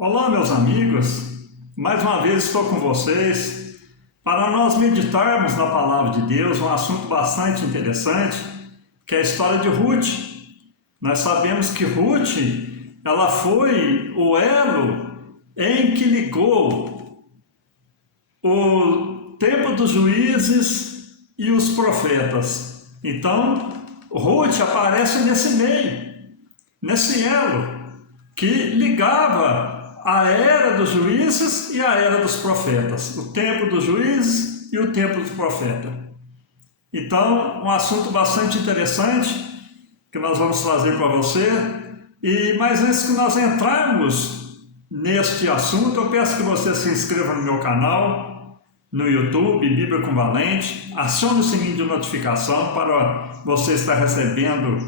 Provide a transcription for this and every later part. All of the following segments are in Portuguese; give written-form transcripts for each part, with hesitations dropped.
Olá, meus amigos, mais uma vez estou com vocês para nós meditarmos na Palavra de Deus, um assunto bastante interessante, que é a história de Ruth. Nós sabemos que Ruth, ela foi o elo em que ligou o tempo dos juízes e os profetas. Então, Ruth aparece nesse meio, nesse elo que ligava a era dos juízes e a era dos profetas, o tempo dos juízes e o tempo dos profetas. Então, um assunto bastante interessante que nós vamos trazer para você. Mas antes que nós entrarmos neste assunto, eu peço que você se inscreva no meu canal, no YouTube, Bíblia com Valente, acione o sininho de notificação para você estar recebendo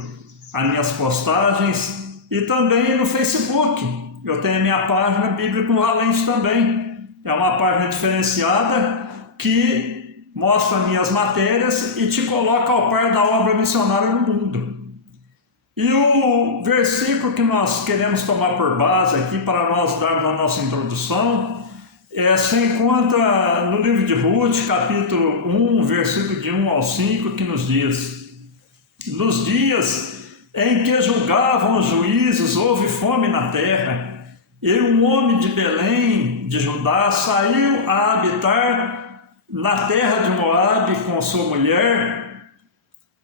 as minhas postagens e também no Facebook. Eu tenho a minha página Bíblia com Valente também. É uma página diferenciada que mostra minhas matérias e te coloca ao par da obra missionária no mundo. E o versículo que nós queremos tomar por base aqui para nós darmos a nossa introdução se encontra no livro de Ruth, capítulo 1, versículo de 1 ao 5, que nos diz: nos dias em que julgavam os juízes, houve fome na terra, e um homem de Belém, de Judá, saiu a habitar na terra de Moabe com sua mulher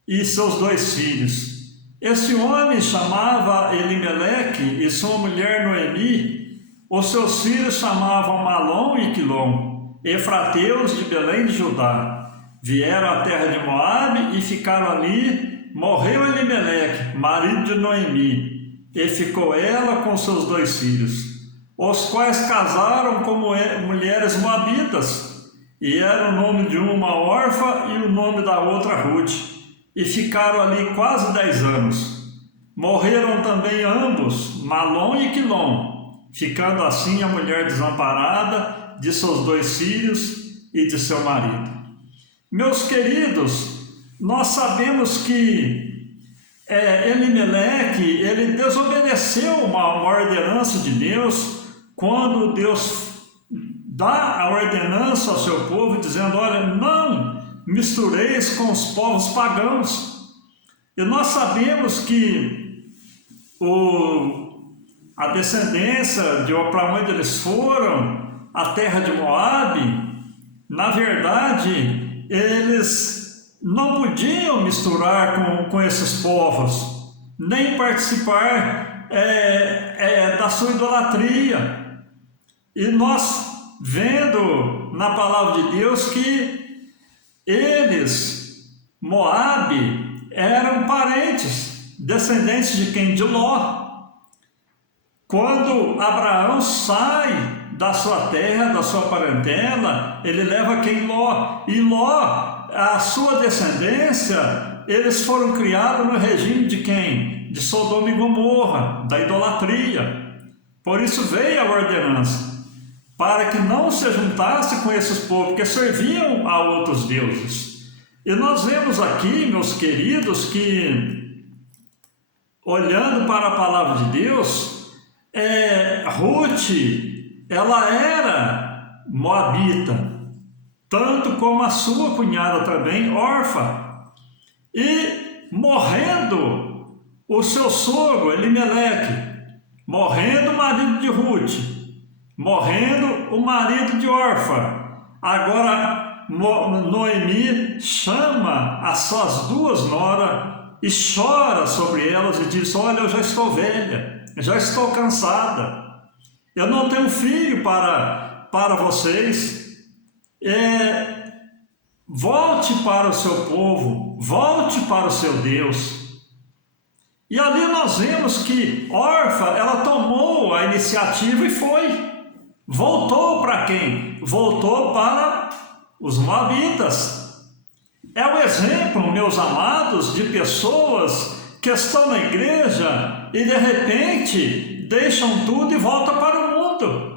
e seus 2 filhos. Esse homem chamava Elimeleque e sua mulher Noemi. Os seus filhos chamavam Malom e Quilom, efrateus de Belém de Judá. Vieram à terra de Moabe e ficaram ali. Morreu Elimeleque, marido de Noemi, e ficou ela com seus 2 filhos, os quais casaram com mulheres moabitas, e era o nome de uma órfã e o nome da outra Ruth, e ficaram ali quase 10 anos. Morreram também ambos, Malom e Quilom, ficando assim a mulher desamparada de seus 2 filhos e de seu marido. Meus queridos, nós sabemos que Elimeleque, ele desobedeceu uma ordenança de Deus, quando Deus dá a ordenança ao seu povo, dizendo: olha, não mistureis com os povos pagãos. E nós sabemos que a descendência para onde eles foram, a terra de Moabe, na verdade, eles não podiam misturar com esses povos, nem participar da sua idolatria. E nós vendo na palavra de Deus que eles, Moabe, eram parentes, descendentes de quem? De Ló. Quando Abraão sai da sua terra, da sua parentela, ele leva quem? Ló. E Ló, a sua descendência, eles foram criados no regime de quem? De Sodoma e Gomorra, da idolatria. Por isso veio a ordenança, para que não se juntasse com esses povos que serviam a outros deuses. E nós vemos aqui, meus queridos, que olhando para a palavra de Deus, Ruth, ela era moabita, tanto como a sua cunhada também, órfã. E morrendo o seu sogro, Elimeleque, morrendo o marido de Ruth, morrendo o marido de órfã, agora Noemi chama as suas 2 noras e chora sobre elas e diz: olha, eu já estou velha, já estou cansada, eu não tenho filho para vocês. Volte para o seu povo, volte para o seu Deus. E ali nós vemos que Orfa, ela tomou a iniciativa e voltou para quem? Voltou para os moabitas. É um exemplo, meus amados, de pessoas que estão na igreja e de repente deixam tudo e voltam para o mundo.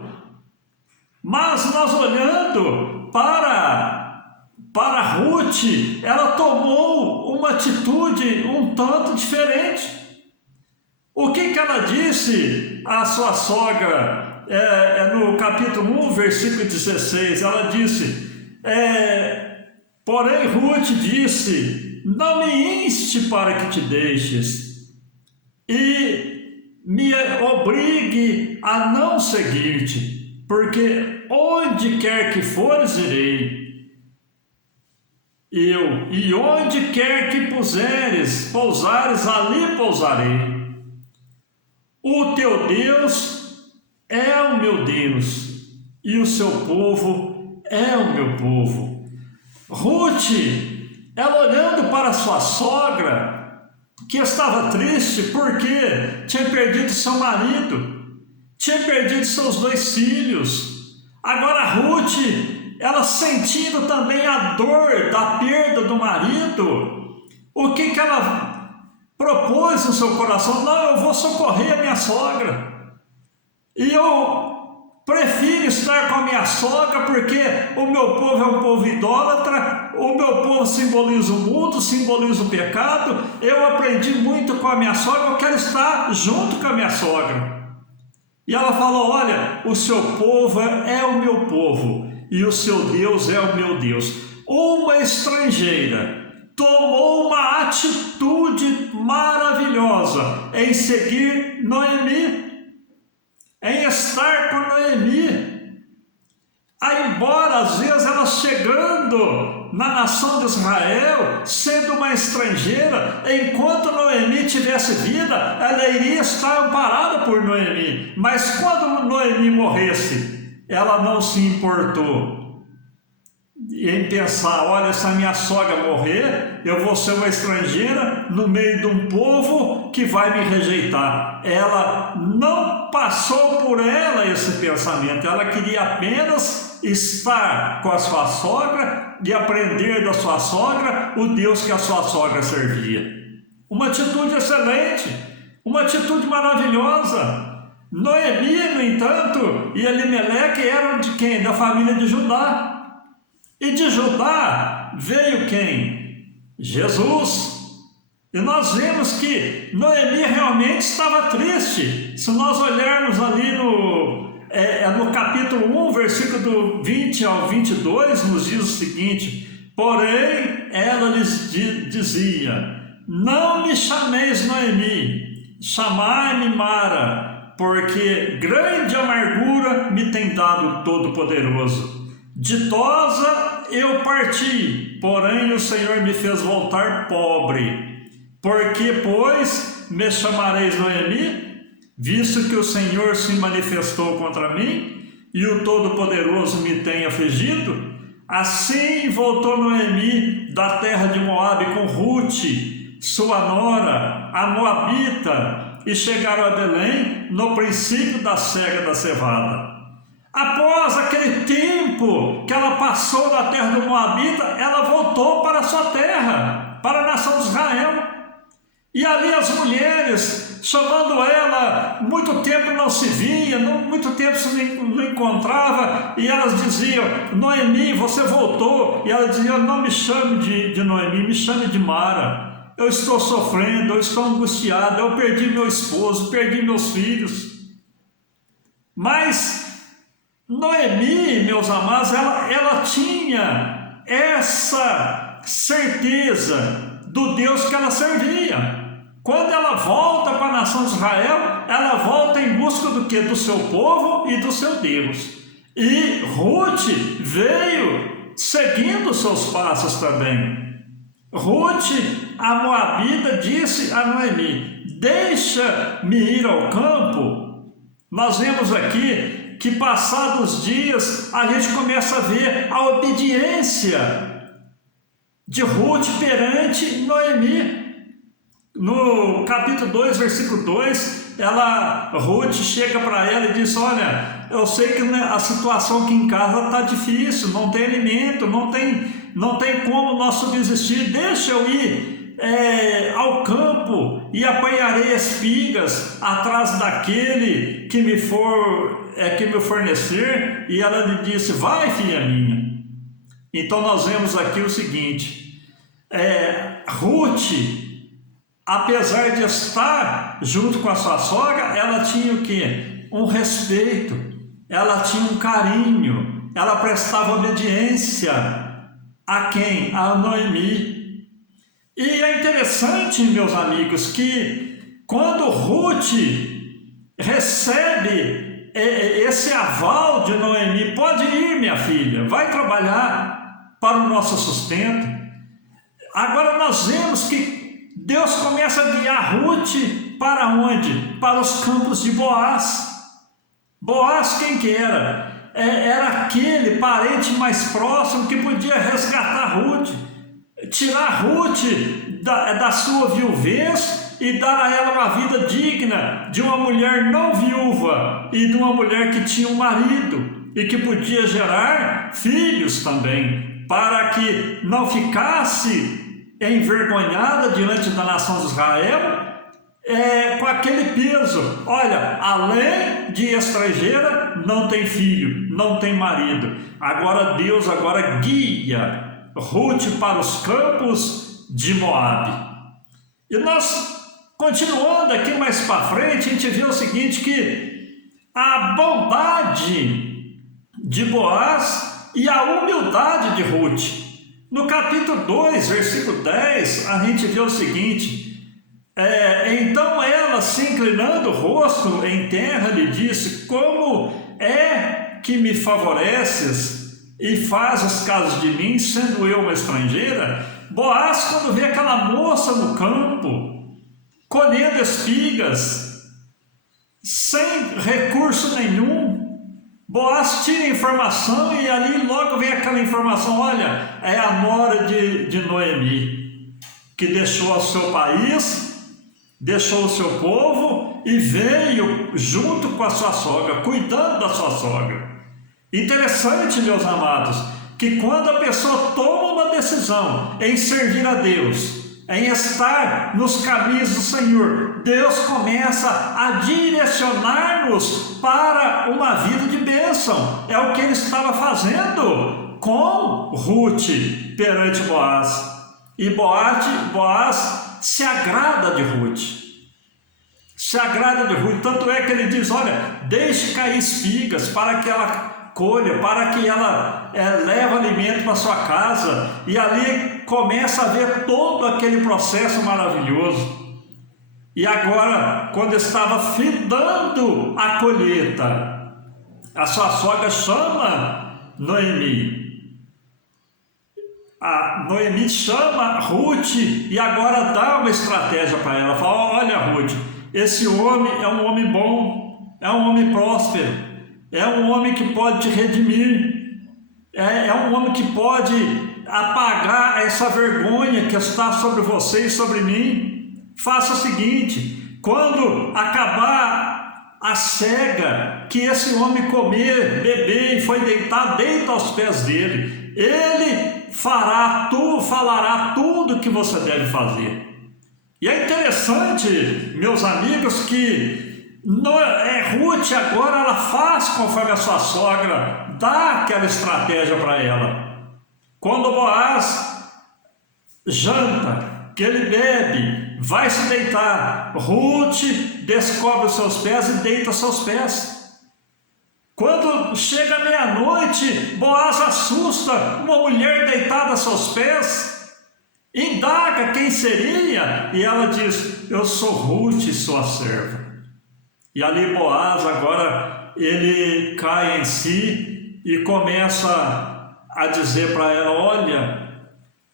Mas nós olhando para Ruth, ela tomou uma atitude um tanto diferente. O que ela disse à sua sogra? No capítulo 1, versículo 16, ela disse, porém Ruth disse, não me inste para que te deixes, e me obrigue a não seguir-te, porque onde quer que fores, irei. E onde quer que pousares, ali pousarei. O teu Deus é o meu Deus, e o seu povo é o meu povo. Ruth, ela olhando para sua sogra, que estava triste porque tinha perdido seu marido, tinha perdido seus 2 filhos. Agora Ruth, ela sentindo também a dor da perda do marido, o que ela propôs no seu coração? Não, eu vou socorrer a minha sogra, e eu prefiro estar com a minha sogra, porque o meu povo é um povo idólatra, o meu povo simboliza o mundo, simboliza o pecado, eu aprendi muito com a minha sogra, eu quero estar junto com a minha sogra. E ela falou, olha, o seu povo é o meu povo, e o seu Deus é o meu Deus. Uma estrangeira tomou uma atitude maravilhosa em seguir Noemi, em estar com Noemi. Aí, embora às vezes ela chegando na nação de Israel, sendo uma estrangeira, enquanto Noemi tivesse vida, ela iria estar amparada por Noemi. Mas quando Noemi morresse, ela não se importou em pensar, olha, se a minha sogra morrer, eu vou ser uma estrangeira no meio de um povo que vai me rejeitar. Ela não passou por ela esse pensamento, ela queria apenas estar com a sua sogra e aprender da sua sogra o Deus que a sua sogra servia. Uma atitude excelente, uma atitude maravilhosa. Noemi, no entanto, e Elimeleque eram de quem? Da família de Judá. E de Judá veio quem? Jesus. E nós vemos que Noemi realmente estava triste. Se nós olharmos ali no capítulo 1, versículo do 20 ao 22, nos diz o seguinte, porém ela lhes dizia, não me chameis Noemi, chamai-me Mara, porque grande amargura me tem dado o Todo-Poderoso. Ditosa eu parti, porém o Senhor me fez voltar pobre. Porque, pois, me chamareis Noemi, visto que o Senhor se manifestou contra mim, e o Todo-Poderoso me tem afligido? Assim voltou Noemi da terra de Moabe com Ruth, sua nora, a Moabita, e chegaram a Belém no princípio da cega da cevada. Após aquele tempo que ela passou na terra do Moabita, ela voltou para a sua terra, para a nação de Israel. E ali as mulheres, chamando ela, muito tempo não se via, muito tempo se não encontrava, e elas diziam, Noemi, você voltou. E ela dizia, não me chame de Noemi, me chame de Mara. Eu estou sofrendo, eu estou angustiada, eu perdi meu esposo, perdi meus filhos. Mas Noemi, meus amados, ela tinha essa certeza do Deus que ela servia. Quando ela volta para a nação de Israel, ela volta em busca do quê? Do seu povo e do seu Deus. E Ruth veio seguindo seus passos também. Ruth, a Moabita, disse a Noemi, deixa-me ir ao campo. Nós vemos aqui que passados dias a gente começa a ver a obediência de Ruth perante Noemi. No capítulo 2, versículo 2, Ruth chega para ela e diz, olha, eu sei que a situação aqui em casa está difícil, não tem alimento, não tem como nós subsistir, deixa eu ir ao campo e apanharei espigas atrás daquele que me fornecer. E ela lhe disse, vai, filha minha. Então nós vemos aqui o seguinte, Ruth, apesar de estar junto com a sua sogra, ela tinha o quê? Um respeito, ela tinha um carinho, ela prestava obediência a quem? A Noemi. E é interessante, meus amigos, que quando Ruth recebe esse aval de Noemi, pode ir, minha filha, vai trabalhar para o nosso sustento. Agora nós vemos que Deus começa a guiar Ruth para onde? Para os campos de Boaz. Boaz quem que era? Era aquele parente mais próximo que podia resgatar Ruth, tirar Ruth da sua viuvez e dar a ela uma vida digna de uma mulher não viúva e de uma mulher que tinha um marido e que podia gerar filhos também, para que não ficasse envergonhada diante da nação de Israel com aquele peso. Olha, além de estrangeira, não tem filho, não tem marido. Agora Deus guia Ruth para os campos de Moabe. E nós, continuando aqui mais para frente, a gente vê o seguinte, que a bondade de Boaz e a humildade de Ruth. No capítulo 2, versículo 10, a gente vê o seguinte: então ela, se inclinando o rosto em terra, lhe disse: como é que me favoreces e fazes caso de mim, sendo eu uma estrangeira? Boaz, quando vê aquela moça no campo, colhendo espigas, sem recurso nenhum, Boaz tira a informação e ali logo vem aquela informação: olha, é a nora de Noemi, que deixou o seu país, deixou o seu povo e veio junto com a sua sogra, cuidando da sua sogra. Interessante, meus amados, que quando a pessoa toma uma decisão em servir a Deus, em estar nos caminhos do Senhor, Deus começa a direcionar-nos para uma vida de bênção. É o que ele estava fazendo com Ruth perante Boaz. E Boaz se agrada de Ruth. Se agrada de Ruth. Tanto é que ele diz: olha, deixe cair espigas para que ela colha, para que ela leve alimento para sua casa. E ali começa a ver todo aquele processo maravilhoso. E agora, quando estava findando a colheita, a sua sogra chama Noemi. A Noemi chama Ruth e agora dá uma estratégia para ela. Fala: olha, Ruth, esse homem é um homem bom, é um homem próspero, é um homem que pode te redimir, é um homem que pode apagar essa vergonha que está sobre você e sobre mim. Faça o seguinte: quando acabar a cega que esse homem comer, beber e foi deitar, deita aos pés dele. Ele falará tudo que você deve fazer. E é interessante, meus amigos, que Ruth agora ela faz conforme a sua sogra dá aquela estratégia para ela. Quando Boaz janta, que ele bebe, vai se deitar, Ruth descobre os seus pés e deita aos seus pés. Quando chega meia-noite, Boaz assusta uma mulher deitada a seus pés, indaga quem seria, e ela diz: eu sou Ruth, sua serva. E ali Boaz agora, ele cai em si e começa a dizer para ela: olha,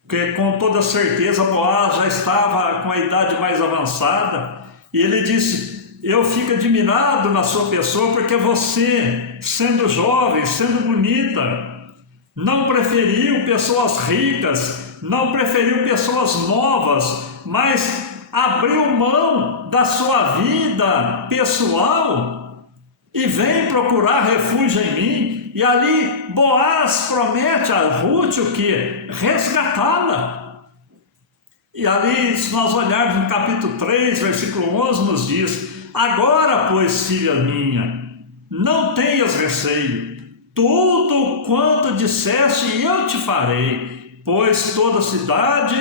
que com toda certeza Boaz já estava com a idade mais avançada, e ele disse: eu fico admirado na sua pessoa, porque você, sendo jovem, sendo bonita, não preferiu pessoas ricas, não preferiu pessoas novas, mas abriu mão da sua vida pessoal e vem procurar refúgio em mim. E ali Boaz promete a Ruth o quê? Resgatá-la. E ali, se nós olharmos no capítulo 3, versículo 11, nos diz: agora, pois, filha minha, não tenhas receio, tudo quanto disseste eu te farei, pois toda cidade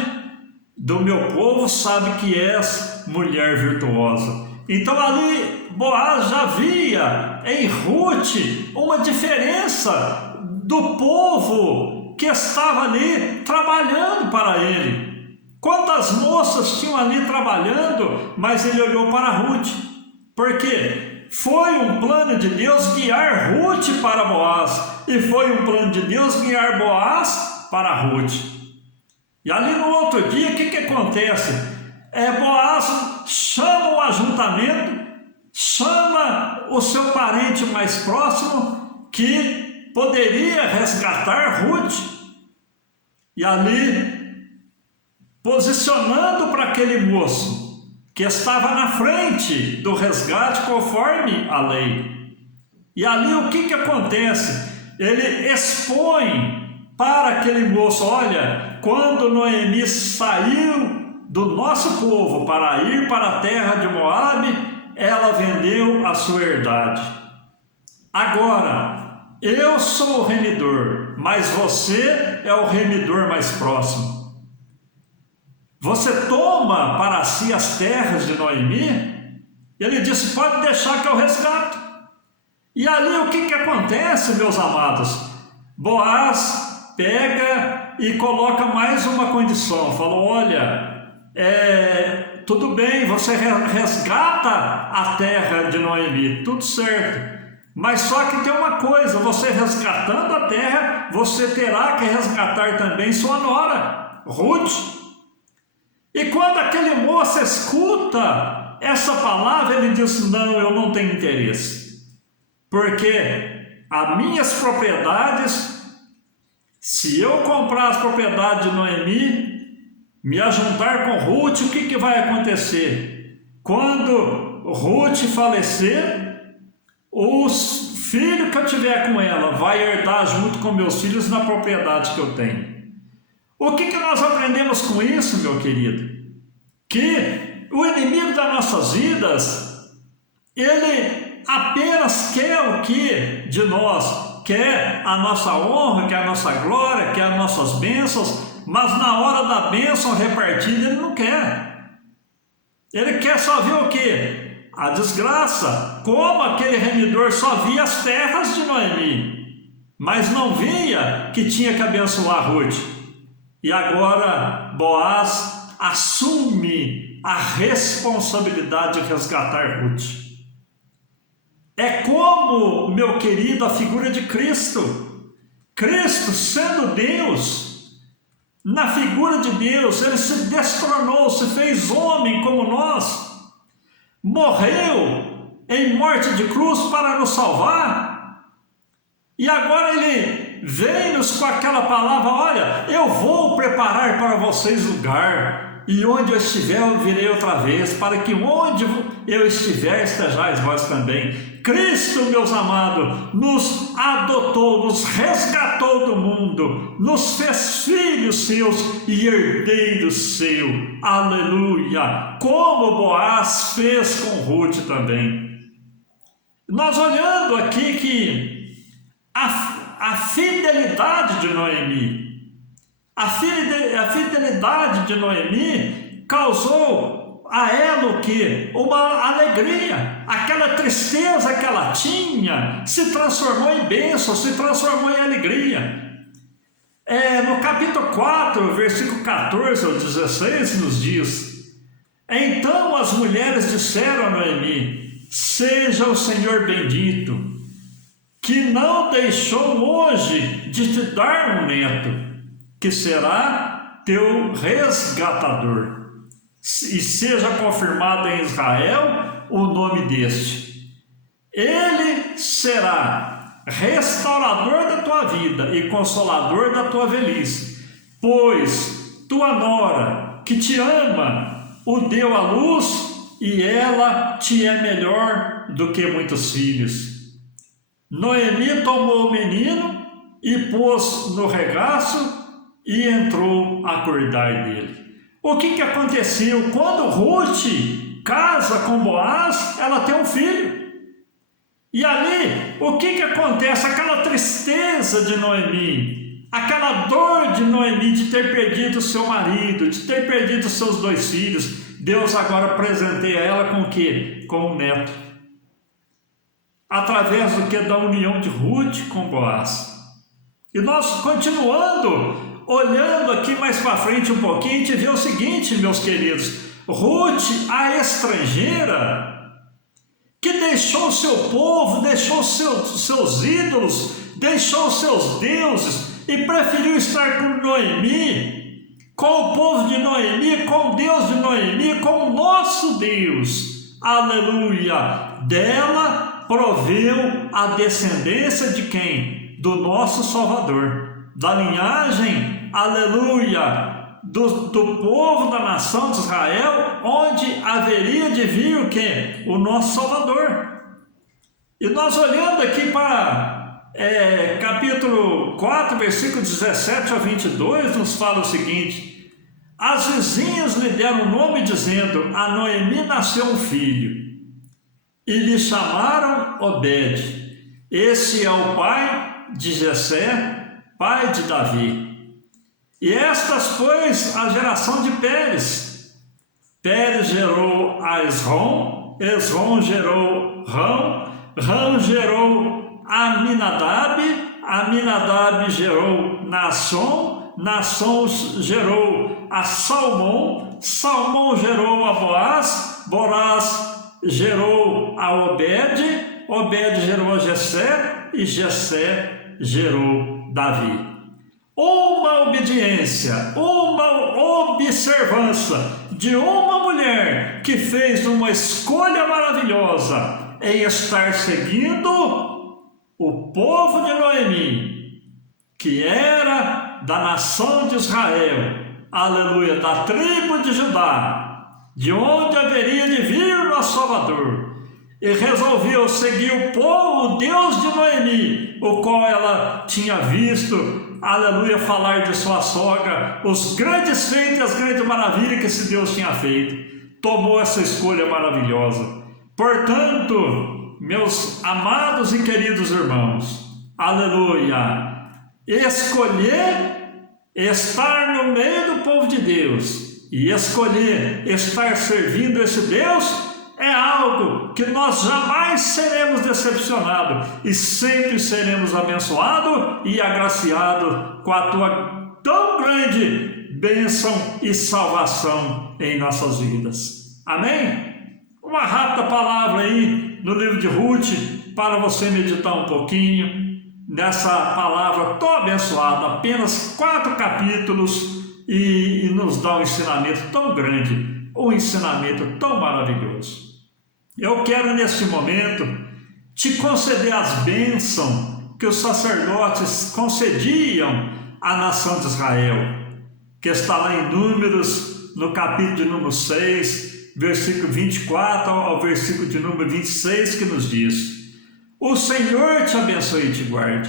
do meu povo sabe que és mulher virtuosa. Então ali Boaz já via em Ruth uma diferença do povo que estava ali trabalhando para ele. Quantas moças tinham ali trabalhando, mas ele olhou para Ruth. Por quê? Foi um plano de Deus guiar Ruth para Boaz, e foi um plano de Deus guiar Boaz para Ruth. E ali no outro dia, o que acontece? Boaz chama o ajuntamento, chama o seu parente mais próximo, que poderia resgatar Ruth, e ali, posicionando para aquele moço, que estava na frente do resgate conforme a lei. E ali o que acontece? Ele expõe para aquele moço: olha, quando Noemi saiu do nosso povo para ir para a terra de Moabe, ela vendeu a sua herdade. Agora, eu sou o remidor, mas você é o remidor mais próximo. Você toma para si as terras de Noemi? Ele disse: pode deixar que eu resgato. E ali o que acontece, meus amados? Boaz pega e coloca mais uma condição. Falou: olha, tudo bem, você resgata a terra de Noemi, tudo certo. Mas só que tem uma coisa: você resgatando a terra, você terá que resgatar também sua nora, Ruth. E quando aquele moço escuta essa palavra, ele diz: não, eu não tenho interesse, porque as minhas propriedades, se eu comprar as propriedades de Noemi, me ajuntar com Ruth, o que vai acontecer? Quando Ruth falecer, os filhos que eu tiver com ela vai herdar junto com meus filhos na propriedade que eu tenho. O que nós aprendemos com isso, meu querido? Que o inimigo das nossas vidas, ele apenas quer o que de nós? Quer a nossa honra, quer a nossa glória, quer as nossas bênçãos, mas na hora da bênção repartida ele não quer. Ele quer só ver o que? A desgraça. Como aquele remidor só via as terras de Noemi, mas não via que tinha que abençoar Ruth. E agora Boaz assume a responsabilidade de resgatar Ruth. É como, meu querido, a figura de Cristo. Cristo, sendo Deus, na figura de Deus, ele se destronou, se fez homem como nós, morreu em morte de cruz para nos salvar, e agora ele vem-nos com aquela palavra: olha, eu vou preparar para vocês lugar, e onde eu estiver eu virei outra vez, para que onde eu estiver estejais vós também. Cristo, meus amados, nos adotou, nos resgatou do mundo, nos fez filhos seus e herdeiros seu. Aleluia! Como Boaz fez com Ruth também. Nós olhando aqui que a fidelidade de Noemi, a fidelidade de Noemi causou a ela o quê? Uma alegria. Aquela tristeza que ela tinha se transformou em bênção, se transformou em alegria. No capítulo 4, versículo 14 ao 16, nos diz: então as mulheres disseram a Noemi: seja o Senhor bendito, que não deixou hoje de te dar um neto, que será teu resgatador, e seja confirmado em Israel o nome deste. Ele será restaurador da tua vida e consolador da tua velhice, pois tua nora, que te ama, o deu à luz, e ela te é melhor do que muitos filhos. Noemi tomou o menino e pôs no regaço e entrou a cuidar dele. O que aconteceu? Quando Ruth casa com Boaz, ela tem um filho. E ali, o que acontece? Aquela tristeza de Noemi, Aquela dor de Noemi de ter perdido seu marido, de ter perdido seus 2 filhos, Deus agora presenteia ela com o quê? Com um neto. Através do que? Da união de Ruth com Boaz. E nós continuando, olhando aqui mais para frente um pouquinho, a gente vê o seguinte, meus queridos: Ruth, a estrangeira, que deixou seu povo, deixou seus ídolos, deixou seus deuses e preferiu estar com Noemi, com o povo de Noemi, com o Deus de Noemi, com o nosso Deus. Aleluia! Dela proveu a descendência de quem? Do nosso Salvador, da linhagem, aleluia, do povo da nação de Israel, onde haveria de vir o quê? O nosso Salvador. E nós olhando aqui para capítulo 4, versículo 17 a 22, nos fala o seguinte: as vizinhas lhe deram o nome dizendo, a Noemi nasceu um filho, e lhe chamaram Obed. Esse é o pai de Jessé, pai de Davi. E estas, pois, a geração de Pérez. Pérez gerou a Esrom, Esrom gerou Rão, Rão gerou Aminadab, Aminadab gerou Naasson, Naasson gerou a Salmão, Salmão gerou a Boaz, Boaz gerou a Obed, Obed gerou a Jessé e Jessé gerou Davi. Uma obediência, uma observância de uma mulher que fez uma escolha maravilhosa em estar seguindo o povo de Noemi, que era da nação de Israel, aleluia, da tribo de Judá, de onde haveria de vir o nosso Salvador, e resolveu seguir o povo, o Deus de Noemi, o qual ela tinha visto, aleluia, falar de sua sogra, os grandes feitos e as grandes maravilhas que esse Deus tinha feito. Tomou essa escolha maravilhosa. Portanto, meus amados e queridos irmãos, aleluia, escolher estar no meio do povo de Deus e escolher estar servindo esse Deus é algo que nós jamais seremos decepcionados e sempre seremos abençoados e agraciados com a tua tão grande bênção e salvação em nossas vidas. Amém? Uma rápida palavra aí no livro de Ruth para você meditar um pouquinho nessa palavra tão abençoada, apenas 4 capítulos e nos dá um ensinamento tão grande, um ensinamento tão maravilhoso. Eu quero neste momento te conceder as bênçãos que os sacerdotes concediam à nação de Israel, que está lá em Números, no capítulo de número 6, versículo 24 ao versículo de número 26, que nos diz: o Senhor te abençoe e te guarde,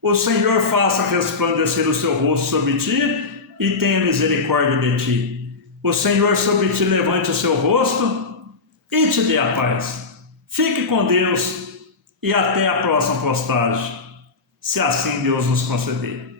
o Senhor faça resplandecer o seu rosto sobre ti e tenha misericórdia de ti, o Senhor sobre ti levante o seu rosto e te dê a paz. Fique com Deus e até a próxima postagem, se assim Deus nos conceder.